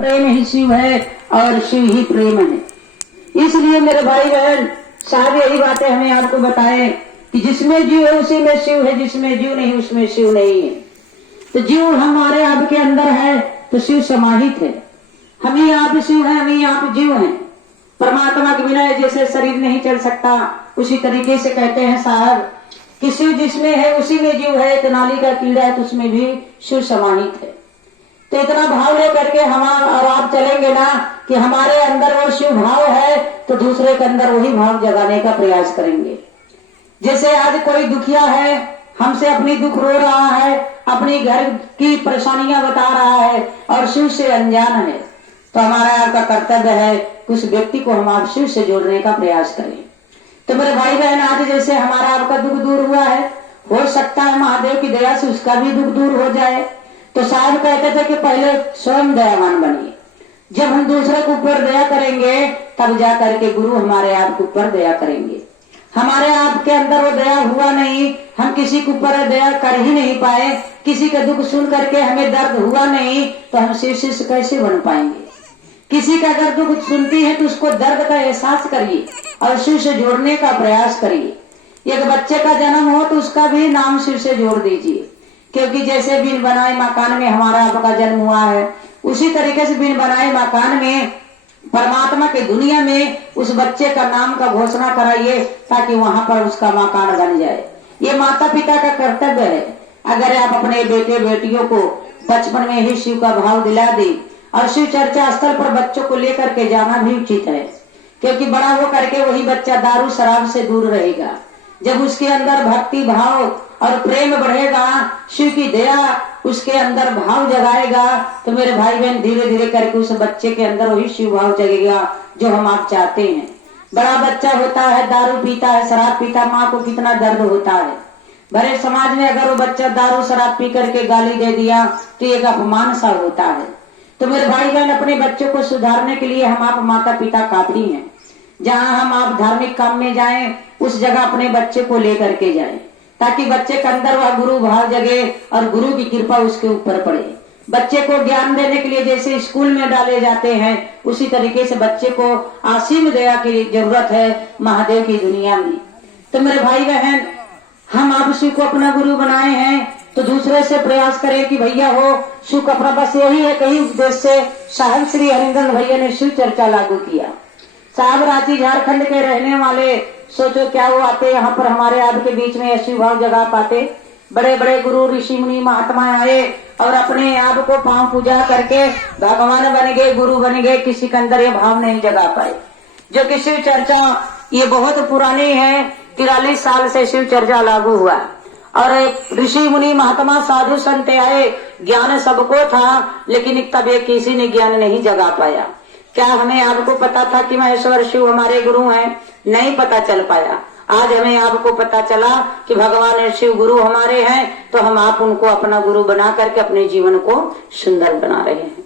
प्रेम ही शिव है और शिव ही प्रेम है। इसलिए मेरे भाई बहन साहब यही बातें हमें आपको बताएं कि जिसमें जीव है उसी में शिव है, जिसमें जीव नहीं उसमें शिव नहीं है। तो जीव हमारे आपके अंदर है तो शिव समाहित है। हम ही आप शिव है, हम ही आप जीव हैं। परमात्मा के बिना जैसे शरीर नहीं चल सकता, उसी तरीके से कहते हैं साहब कि शिव जिसमें है उसी में जीव है। तो नाली का कीड़ा है तो उसमें भी शिव समाहित है। तो इतना भाव लेकर के हम और आप चलेंगे ना कि हमारे अंदर वो शिव भाव है तो दूसरे के अंदर वही भाव जगाने का प्रयास करेंगे। जैसे आज कोई दुखिया है, हमसे अपनी दुख रो रहा है, अपनी घर की परेशानियां बता रहा है और शिव से अनजान है, तो हमारा आपका कर्तव्य है कि उस व्यक्ति को हम आप शिव से जोड़ने का प्रयास करें। तो मेरे भाई बहन आज जैसे हमारा आपका दुख दूर हुआ है, हो सकता है महादेव की दया से उसका भी दुख दूर हो जाए। तो साहब कहते थे कि पहले स्वयं दयावान बनिए, जब हम दूसरे के ऊपर दया करेंगे तब जा करके गुरु हमारे आपके ऊपर दया करेंगे। हमारे आपके अंदर वो दया हुआ नहीं, हम किसी के ऊपर दया कर ही नहीं पाए, किसी का दुख सुन करके हमें दर्द हुआ नहीं, तो हम शिव शिष्य कैसे बन पाएंगे। किसी का अगर दुख सुनती है तो उसको दर्द का एहसास करिए और शिव से जोड़ने का प्रयास करिए। एक बच्चे का जन्म हो तो उसका भी नाम शिव से जोड़ दीजिए, क्योंकि जैसे बिन बनाए मकान में हमारा आपका जन्म हुआ है, उसी तरीके से बिन बनाए मकान में परमात्मा के दुनिया में उस बच्चे का नाम का घोषणा कराइए ताकि वहां पर उसका मकान बन जाए। ये माता पिता का कर्तव्य है। अगर आप अपने बेटे बेटियों को बचपन में ही शिव का भाव दिला दे और शिव चर्चा स्थल पर बच्चों को लेकर के जाना भी उचित है, क्योंकि बड़ा हो करके वही बच्चा दारू शराब से दूर रहेगा। जब उसके अंदर भक्ति भाव और प्रेम बढ़ेगा, शिव की दया उसके अंदर भाव जगाएगा, तो मेरे भाई बहन धीरे धीरे करके उस बच्चे के अंदर वही शिव भाव जगेगा जो हम आप चाहते हैं। बड़ा बच्चा होता है, दारू पीता है, शराब पीता, माँ को कितना दर्द होता है। भरे समाज में अगर वो बच्चा दारू शराब पी करके गाली दे दिया तो एक अपमान सा होता है। तो मेरे भाई बहन अपने बच्चों को सुधारने के लिए हम आप माता पिता काफी हैं। जहाँ हम आप धार्मिक काम में जाएं उस जगह अपने बच्चे को लेकर के जाएं, ताकि बच्चे के अंदर वह गुरु भाव जगे और गुरु की कृपा उसके ऊपर पड़े। बच्चे को ज्ञान देने के लिए जैसे स्कूल में डाले जाते हैं, उसी तरीके से बच्चे को असीम दया की जरूरत है महादेव की दुनिया में। तो मेरे भाई बहन हम आप शिव को अपना गुरु बनाए हैं तो दूसरे से प्रयास करें कि भैया हो शिव का अपना बस यही है। कहीं उद्देश्य से साहब श्री हरिंदर भैया ने शिव चर्चा लागू किया। साहब रांची झारखंड के रहने वाले, सोचो क्या वो आते यहाँ पर हमारे आपके बीच में शिव भाव जगा पाते। बड़े बड़े गुरु ऋषि मुनि महात्मा आए और अपने आप को पांव पूजा करके भगवान बन गए, गुरु बन गए, किसी के अंदर ये भाव नहीं जगा पाए। जो कि शिव चर्चा ये बहुत पुरानी है, 43 साल से शिव चर्चा लागू हुआ और ऋषि मुनि महात्मा साधु संत आए, ज्ञान सबको था लेकिन तब ये किसी ने ज्ञान नहीं जगा पाया। क्या हमें आपको पता था कि महेश्वर शिव हमारे गुरु हैं? नहीं पता चल पाया। आज हमें आपको पता चला कि भगवान शिव गुरु हमारे हैं, तो हम आप उनको अपना गुरु बना करके अपने जीवन को सुंदर बना रहे हैं।